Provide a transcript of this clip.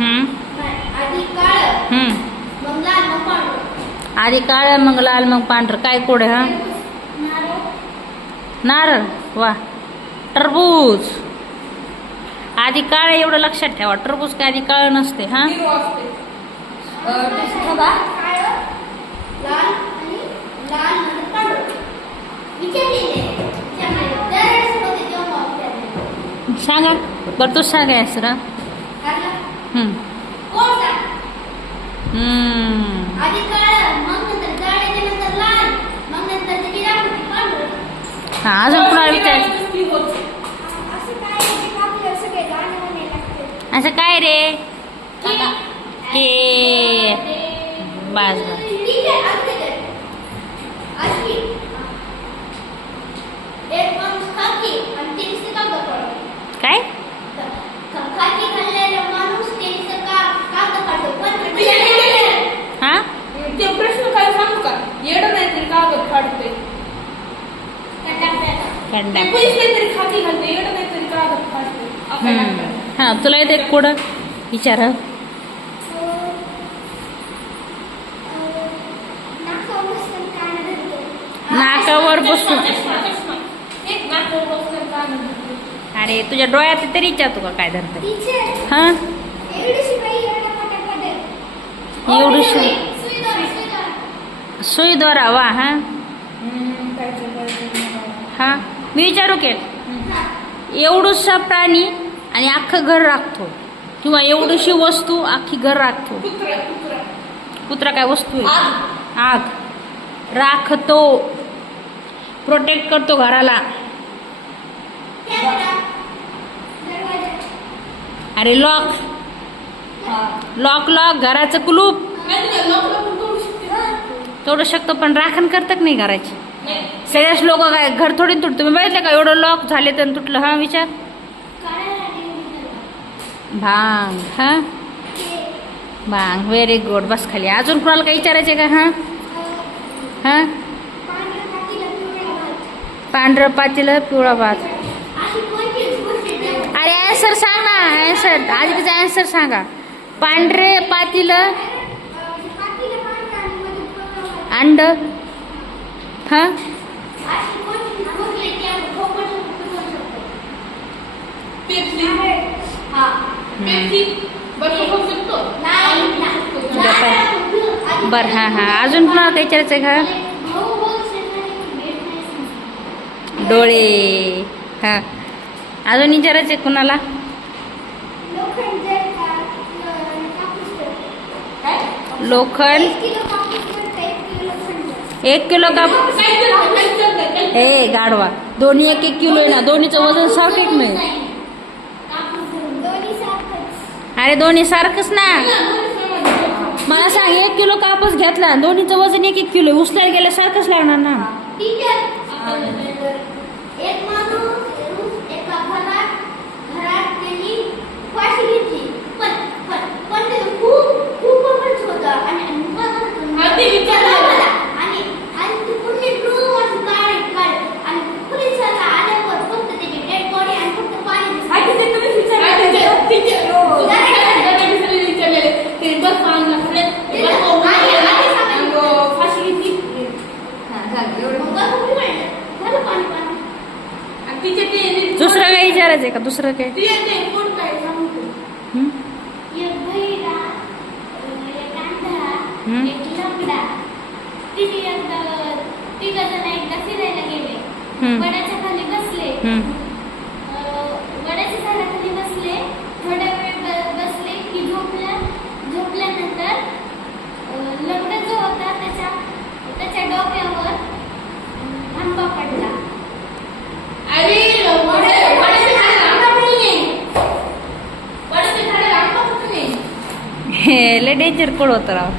आधी काळं मग लाल मग पांढरं. आधी काळं मग लाल मग पांढरं. काय कोड आहे हा? नारळ. वा. टरबूज. आधी काळं एवढं लक्षात ठेवा. टरबूज काय आधी काळं नसते. हा सांगा बरं. तूच सांगाय सर. हा अजून कुणाला विचारायचं? असं काय रे? के बस बस. काय हा ते प्रश्न काय सांगू का? येडं नाही तरी कागद फाडते. खाकी घालते. येडं नाही तरी कागद फाडते. हा तुला येते कोड विचार. नाकावर बसून. अरे तुझ्या डोळ्यात तरी विचारतो का काय धरत? हा एवढी सुई द्वारा. वा. हा हा मी विचारू के? एवढूसा प्राणी आणि अख्खं घर राखतो किंवा एवढीशी वस्तू अख्खी घर राखतो. कुत्रा काय वस्तू आहे? आग. राखतो. प्रोटेक्ट करतो घराला. अरे लॉक. लॉक लॉक घराचं कुलूप तोडू शकतो पण राखण करतात नाही घराची. सगळ्याच लोक काय घर थोडी तुटतो. तुम्ही बघितलं का एवढं लॉक झाले तर तुटलं? हा विचार. भांग. हा भांग. Very good. बस खाली. अजून कोणाला काही विचारायचे का? हा हा पांढरं पातेलं पिवळा भात. अरे आन्सर सांग ना. आन्सर आधी तिचा आन्सर सांगा. पांढरे पातेलं अंड. हा बर. हा हा अजून कोणाला काही विचारायचं का? डोळे. हा अजून विचारायचे कुणाला? लोखंड. 1 किलो का? हे गाडवा. दोन्ही 1-1 किलो आहे ना. दोन्हीचं वजन सारखं नाही. अरे दोन्ही सारखंच ना. मला सांग 1 किलो कापूस घेतला दोन्हीचं वजन 1-1 किलो. उचलायला गेलं सारखंच लागणार ना. दुसरं काही विचारायचंय का? दुसरं काय? वडाच्या खाली बसले. वडाच्या झाडाखाली बसले. थोड्या वेळ बसले की झोपल्यानंतर लंगडा जो होता त्याच्या डोक्यावर आंबा पडला. अरे लय डेंजर कोड होतं राव.